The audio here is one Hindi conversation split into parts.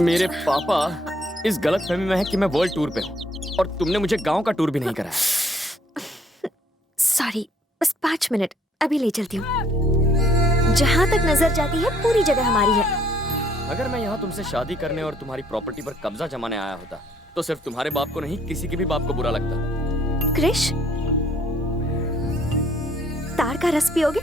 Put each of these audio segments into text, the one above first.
मेरे पापा इस गलतफहमी में है कि मैं वर्ल्ड टूर पे हूँ और तुमने मुझे गांव का टूर भी नहीं कराया। सॉरी, बस 5 मिनट, अभी ले चलती हूँ। जहाँ तक नजर जाती है पूरी जगह हमारी है। अगर मैं यहाँ तुमसे शादी करने और तुम्हारी प्रॉपर्टी पर कब्जा जमाने आया होता तो सिर्फ तुम्हारे बाप को नहीं, किसी के भी बाप को बुरा लगता। क्रिश, तार का रस पियोगे?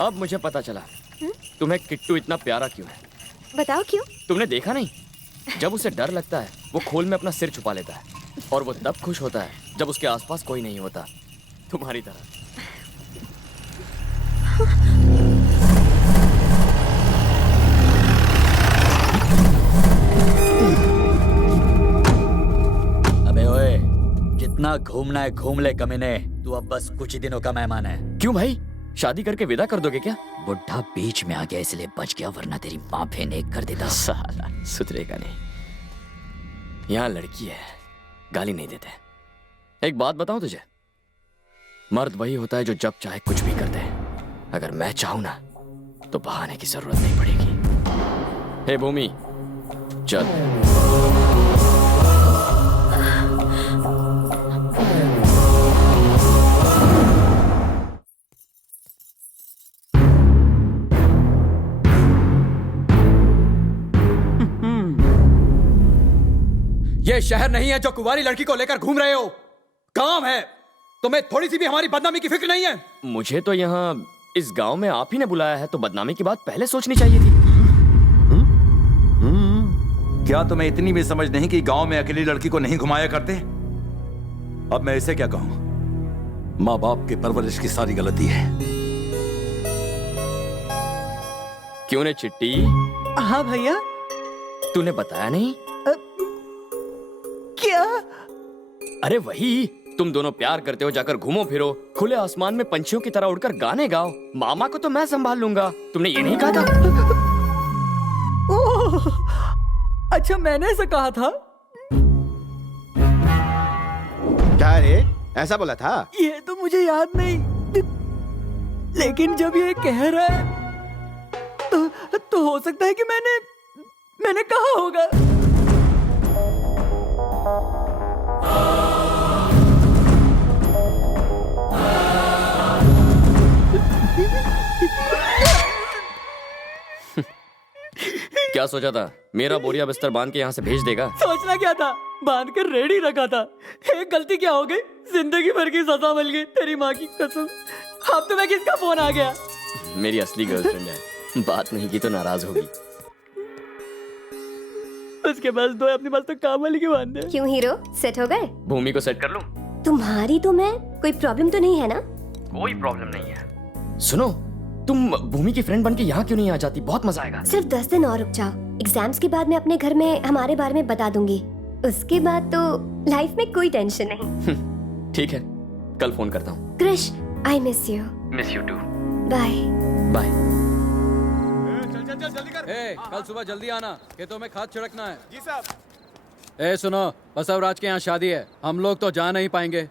अब मुझे पता चला तुम्हें किट्टू इतना प्यारा क्यों है। बताओ क्यों? तुमने देखा नहीं, जब उसे डर लगता है वो खोल में अपना सिर छुपा लेता है और वो तब खुश होता है जब उसके आसपास कोई नहीं होता, तुम्हारी तरह। अबे ओए, जितना घूमना है घूम ले कमीने, तू अब बस कुछ ही दिनों का मेहमान है। क्यों भाई, शादी करके विदा कर दोगे क्या? बुढ़ा बीच में आ गया इसलिए बच गया, वरना तेरी माँ फेंक कर देता। साला सुधरेगा नहीं। यहाँ लड़की है, गाली नहीं देते। एक बात बताऊं तुझे, मर्द वही होता है जो जब चाहे कुछ भी कर दे। अगर मैं चाहूं ना तो बहाने की जरूरत नहीं पड़ेगी। हे भूमि, चल। ये शहर नहीं है जो कुंवारी लड़की को लेकर घूम रहे हो, काम है। तुम्हें थोड़ी सी भी हमारी बदनामी की फिक्र नहीं है? मुझे तो यहाँ इस गांव में आप ही ने बुलाया है, तो बदनामी की बात पहले सोचनी चाहिए थी। क्या तुम्हें इतनी भी समझ नहीं कि गांव में अकेली लड़की को नहीं घुमाया करते? अब मैं इसे क्या कहूं? माँ बाप की परवरिश की सारी गलती है। क्यों ने चिट्टी? हाँ भैया। तूने बताया नहीं? क्या? अरे वही, तुम दोनों प्यार करते हो, जाकर घूमो फिरो, खुले आसमान में पंछियों की तरह उड़कर गाने गाओ। मामा को तो मैं संभाल लूंगा। तुमने ये नहीं कहा था? ओह, अच्छा मैंने ऐसा कहा था? क्या रे, ऐसा बोला था? ये तो मुझे याद नहीं, लेकिन जब ये कह रहा है तो हो सकता है कि मैंने कहा होगा। क्या सोचा था, मेरा बोरिया बिस्तर बांध के यहाँ से भेज देगा? सोचना क्या था, बांध कर रेडी रखा था। एक गलती क्या हो गई, जिंदगी भर की सजा मिल गई, तेरी माँ की कसम। अब तुम्हें किसका फोन आ गया? मेरी असली गर्लफ्रेंड है, बात नहीं की तो नाराज होगी। उसके पास दो, अपने पास तो काम वाली के बांध दे। क्यों हीरो, सेट हो गए? भूमि को सेट कर लूं? तुम्हारी तो मैं, कोई प्रॉब्लम तो नहीं है ना? कोई प्रॉब्लम नहीं है। सुनो, तुम भूमि की फ्रेंड बन के यहाँ क्यों नहीं आ जाती? बहुत मजा आएगा। सिर्फ 10 दिन और रुक जाओ, एग्जाम्स के बाद मैं अपने घर में हमारे बारे में बता दूंगी। उसके बाद तो लाइफ में कोई टेंशन नहीं। ठीक है, कल फोन करता हूँ। Krish, I miss you. Miss you too. Bye bye. चल जल्दी कर। कल सुबह जल्दी आना, खेतों में खाद छिड़कना है। जी साहब। सुनो, बसवराज के यहाँ शादी है, हम लोग तो जा नहीं पाएंगे।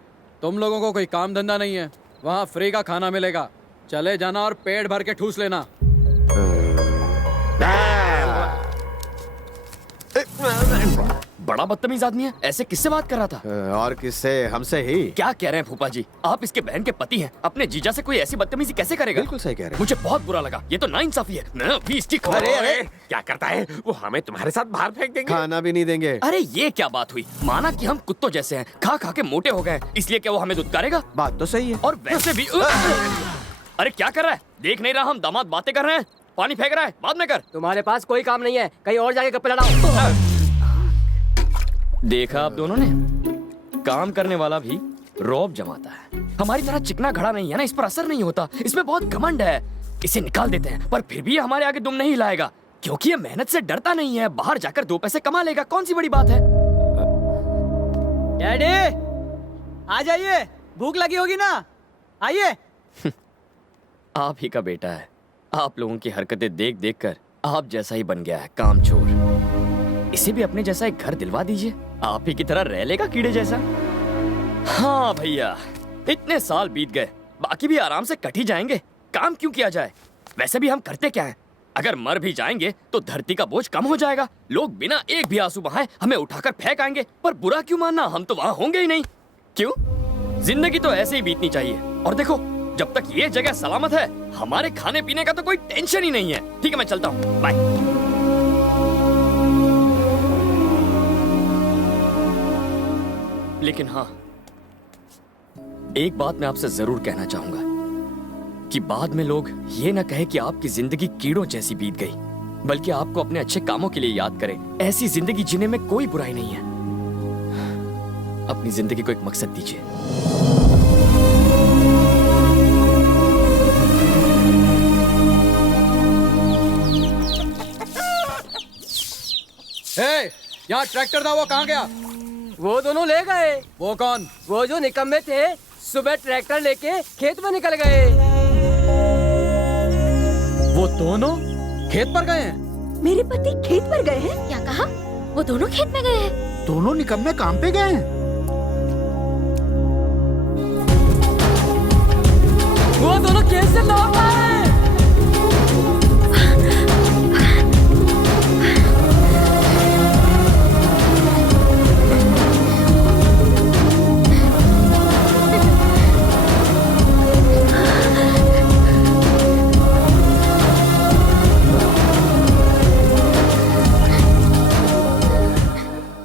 तुम लोगों को कोई काम धंधा नहीं है, वहाँ फ्री का खाना मिलेगा। चले जाना और पेट भर के ठूस लेना। बड़ा बदतमीज आदमी है, ऐसे किससे बात कर रहा था? और किससे? हमसे ही। क्या कह रहे हैं फूफा जी, आप इसके बहन के पति हैं, अपने जीजा से कोई ऐसी बदतमीजी कैसे करेगा? बिल्कुल सही कह रहे हैं। मुझे बहुत बुरा लगा, ये तो नाइंसाफी है। मैं अभी इसकी खबर। अरे क्या करता है वो? हमें तुम्हारे साथ बाहर फेंक देंगे। खाना भी नहीं देंगे। अरे ये क्या बात हुई? माना कि हम कुत्तों जैसे हैं, खा खा के मोटे हो गए, इसलिए क्या वो हमें दुत्कारेगा? बात तो सही है। और वैसे भी अरे क्या कर रहा है? देख नहीं रहा हम दामाद बातें कर रहे हैं? पानी फेंक रहा है, बाद में कर। तुम्हारे पास कोई काम नहीं है, कहीं और जाके गप्पे लड़ाओ। देखा आप दोनों ने, काम करने वाला भी रौब जमाता है। हमारी तरह चिकना घड़ा नहीं है ना, इस पर असर नहीं होता। इसमें बहुत घमंड है, इसे निकाल देते हैं, पर फिर भी ये हमारे आगे दुम नहीं लाएगा, क्योंकि ये मेहनत से डरता नहीं है। बाहर जाकर 2 पैसे कमा लेगा, कौन सी बड़ी बात है? डैडी, आ जाइए, भूख लगी होगी ना, आइए। आप ही का बेटा है, आप लोगों की हरकतें देख देख कर आप जैसा ही बन गया है, कामचोर। इसे भी अपने जैसा एक घर दिलवा दीजिए, आप ही की तरह रह लेगा कीड़े जैसा। हाँ भैया, इतने साल बीत गए, बाकी भी आराम से कट ही जाएंगे। काम क्यों किया जाए? वैसे भी हम करते क्या हैं? अगर मर भी जाएंगे तो धरती का बोझ कम हो जाएगा। लोग बिना एक भी आंसू बहाए हमें उठाकर फेंक आएंगे। पर बुरा क्यों मानना, हम तो वहां होंगे ही नहीं। क्यों? जिंदगी तो ऐसे ही बीतनी चाहिए। और देखो, जब तक ये जगह सलामत है, हमारे खाने पीने का तो कोई टेंशन ही नहीं है। ठीक है, मैं चलता हूँ, बाय। लेकिन हाँ, एक बात मैं आपसे जरूर कहना चाहूंगा कि बाद में लोग ये ना कहे कि आपकी जिंदगी कीड़ों जैसी बीत गई, बल्कि आपको अपने अच्छे कामों के लिए याद करें। ऐसी जिंदगी जीने में कोई बुराई नहीं है। अपनी जिंदगी को एक मकसद दीजिए। यहाँ ट्रैक्टर था, वो कहाँ गया? वो दोनों ले गए। वो कौन? वो जो निकम्मे थे, सुबह ट्रैक्टर लेके खेत में निकल गए। वो दोनों खेत पर गए हैं? मेरे पति खेत पर गए हैं? क्या कहा? वो दोनों खेत में गए हैं? दोनों निकम्मे काम पे गए हैं। वो दोनों खेत से लौट आए।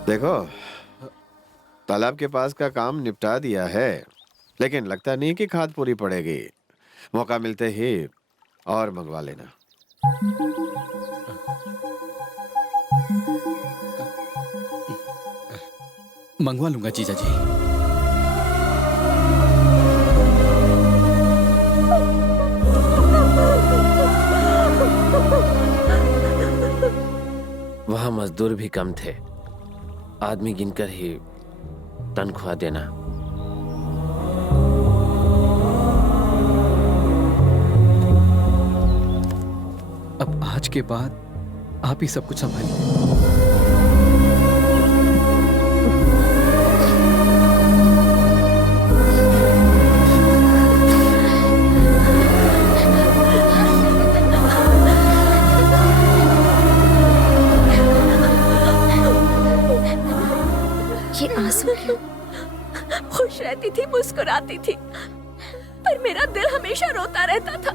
देखो, तालाब के पास का काम निपटा दिया है, लेकिन लगता नहीं कि खाद पूरी पड़ेगी। मौका मिलते ही और मंगवा लेना। मंगवा लूंगा जीजा जी। वहां मजदूर भी कम थे, आदमी गिनकर ही तनख्वाह देना। अब आज के बाद आप ही सब कुछ संभालिए। ये आंसू क्यों? खुश रहती थी, मुस्कुराती थी, पर मेरा दिल हमेशा रोता रहता था।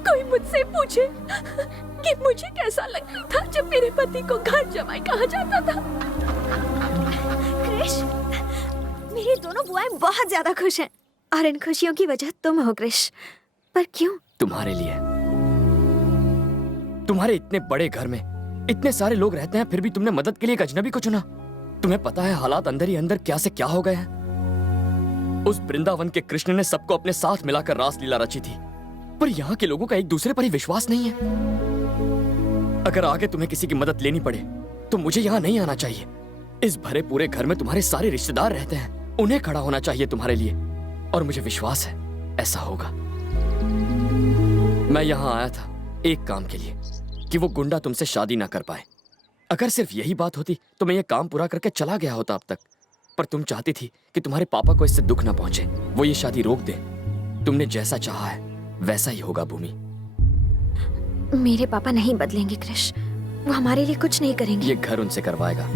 कोई मुझसे पूछे कि मुझे कैसा लगता था जब मेरे पति को घर जमाई कहा जाता था। क्रिश, मेरी दोनों बुआएं बहुत ज्यादा खुश हैं, और इन खुशियों की वजह तुम हो क्रिश। पर क्यों? तुम्हारे लिए। तुम्हारे इतने बड़े घर में इतने सारे लोग रहते हैं, फिर भी तुमने मदद के लिए एक अजनबी को चुना। तुम्हें पता है हालात अंदर ही अंदर क्या से क्या हो गए हैं। उस वृंदावन के कृष्ण ने सबको अपने साथ मिलाकर रासलीला रची थी, पर यहाँ के लोगों का एक दूसरे पर ही विश्वास नहीं है। अगर आगे तुम्हें किसी की मदद लेनी पड़े तो मुझे यहाँ नहीं आना चाहिए। इस भरे पूरे घर में तुम्हारे सारे रिश्तेदार रहते हैं, उन्हें खड़ा होना चाहिए तुम्हारे लिए, और मुझे विश्वास है ऐसा होगा। मैं यहाँ आया था एक काम के लिए, कि वो गुंडा तुमसे शादी ना कर पाए। अगर सिर्फ यही बात होती तो मैं ये काम पूरा करके चला गया होता अब तक, पर तुम चाहती थी कि तुम्हारे पापा को इससे दुख ना पहुंचे, वो ये शादी रोक दे। तुमने जैसा चाहा है वैसा ही होगा भूमि। मेरे पापा नहीं बदलेंगे क्रिश, वो हमारे लिए कुछ नहीं करेंगे। ये घर उनसे करवाएगा।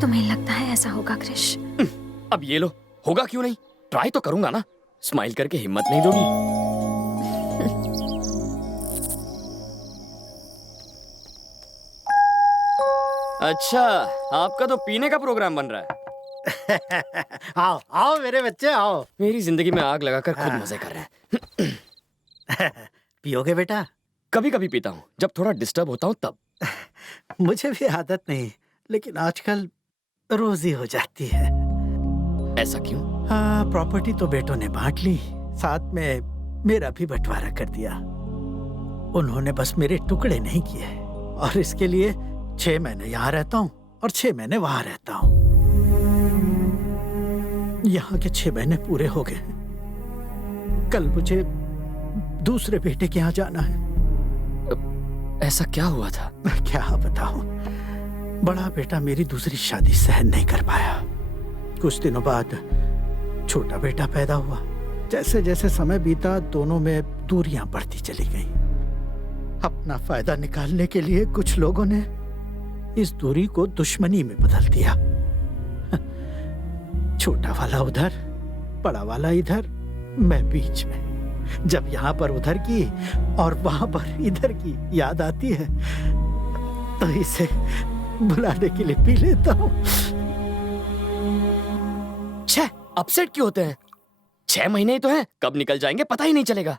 तुम्हें लगता है ऐसा होगा क्रिश? अब ये लो, होगा क्यों नहीं, ट्राई तो करूंगा ना। स्माइल करके हिम्मत नहीं दोगी? अच्छा, आपका तो पीने का प्रोग्राम बन रहा है। आओ आओ मेरे बच्चे आओ। मेरी जिंदगी में आग लगाकर खुद मजे कर रहे हैं। पियोगे बेटा? कभी कभी पीता हूँ, जब थोड़ा डिस्टर्ब होता हूँ तब। मुझे भी आदत नहीं, लेकिन आजकल रोज ही हो जाती है। ऐसा क्यों? हाँ, प्रॉपर्टी तो बेटों ने बांट ली, साथ में मेरा भी बंटवारा कर दिया। उन्होंने बस मेरे टुकड़े नहीं किए, और इसके लिए 6 महीने यहाँ रहता हूँ और 6 महीने वहां रहता हूँ। यहाँ के 6 महीने पूरे हो गए। कल मुझे दूसरे बेटे के यहाँ जाना है। ऐसा क्या हुआ था? क्या बताऊं, बड़ा बेटा मेरी दूसरी शादी सहन नहीं कर पाया। कुछ दिनों बाद छोटा बेटा पैदा हुआ। जैसे जैसे समय बीता दोनों में दूरियां बढ़ती चली गईं। अपना फायदा निकालने के लिए कुछ लोगों ने इस दूरी को दुश्मनी में बदल दिया। छोटा वाला उधर, बड़ा वाला इधर, मैं बीच में। जब यहाँ पर उधर की और वहां पर इधर की याद आती है तो इसे बुलाने के लिए पी लेता हूँ। छह अपसेट क्यों होते हैं? 6 महीने ही तो हैं, कब निकल जाएंगे पता ही नहीं चलेगा।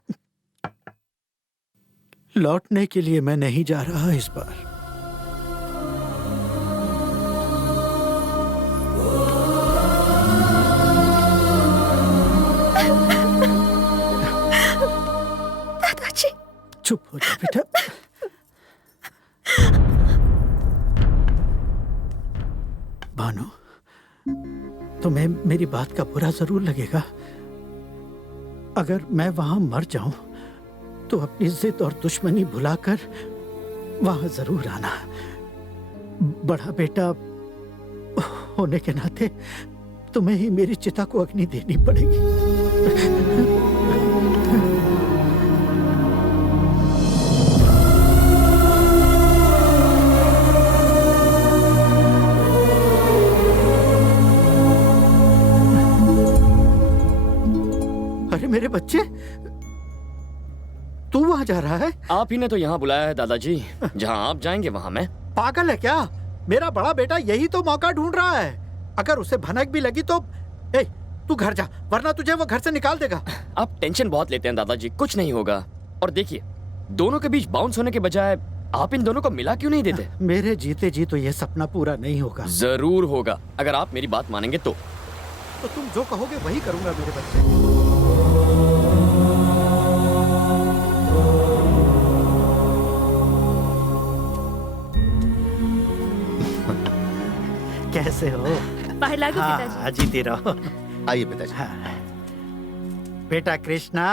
लौटने के लिए मैं नहीं जा रहा इस बार। दादाजी, चुप हो जा बेटा। भानु, तुम्हें मेरी बात का बुरा जरूर लगेगा। अगर मैं वहां मर जाऊं तो अपनी जिद और दुश्मनी भुलाकर वहां जरूर आना। बड़ा बेटा होने के नाते तुम्हें ही मेरी चिता को अग्नि देनी पड़ेगी। अरे मेरे बच्चे, तू वहां जा रहा है? आप ही ने तो यहाँ बुलाया है दादाजी। जहाँ आप जाएंगे वहाँ मैं। पागल है क्या? मेरा बड़ा बेटा यही तो मौका ढूंढ रहा है। अगर उसे भनक भी लगी तो तू घर जा, वरना तुझे वो घर से निकाल देगा। आप टेंशन बहुत लेते हैं दादाजी, कुछ नहीं होगा। और देखिए, दोनों के बीच बाउंस होने के बजाय आप इन दोनों को मिला क्यों नहीं देते? मेरे जीते जी तो ये सपना पूरा नहीं होगा। जरूर होगा, अगर आप मेरी बात मानेंगे तो तुम जो कहोगे वही करूंगा मेरे बच्चे। कैसे हो? बाहर लागो पिताजी। हाँ, जीती रहो। आइए पिताजी। हाँ। बेटा कृष्णा,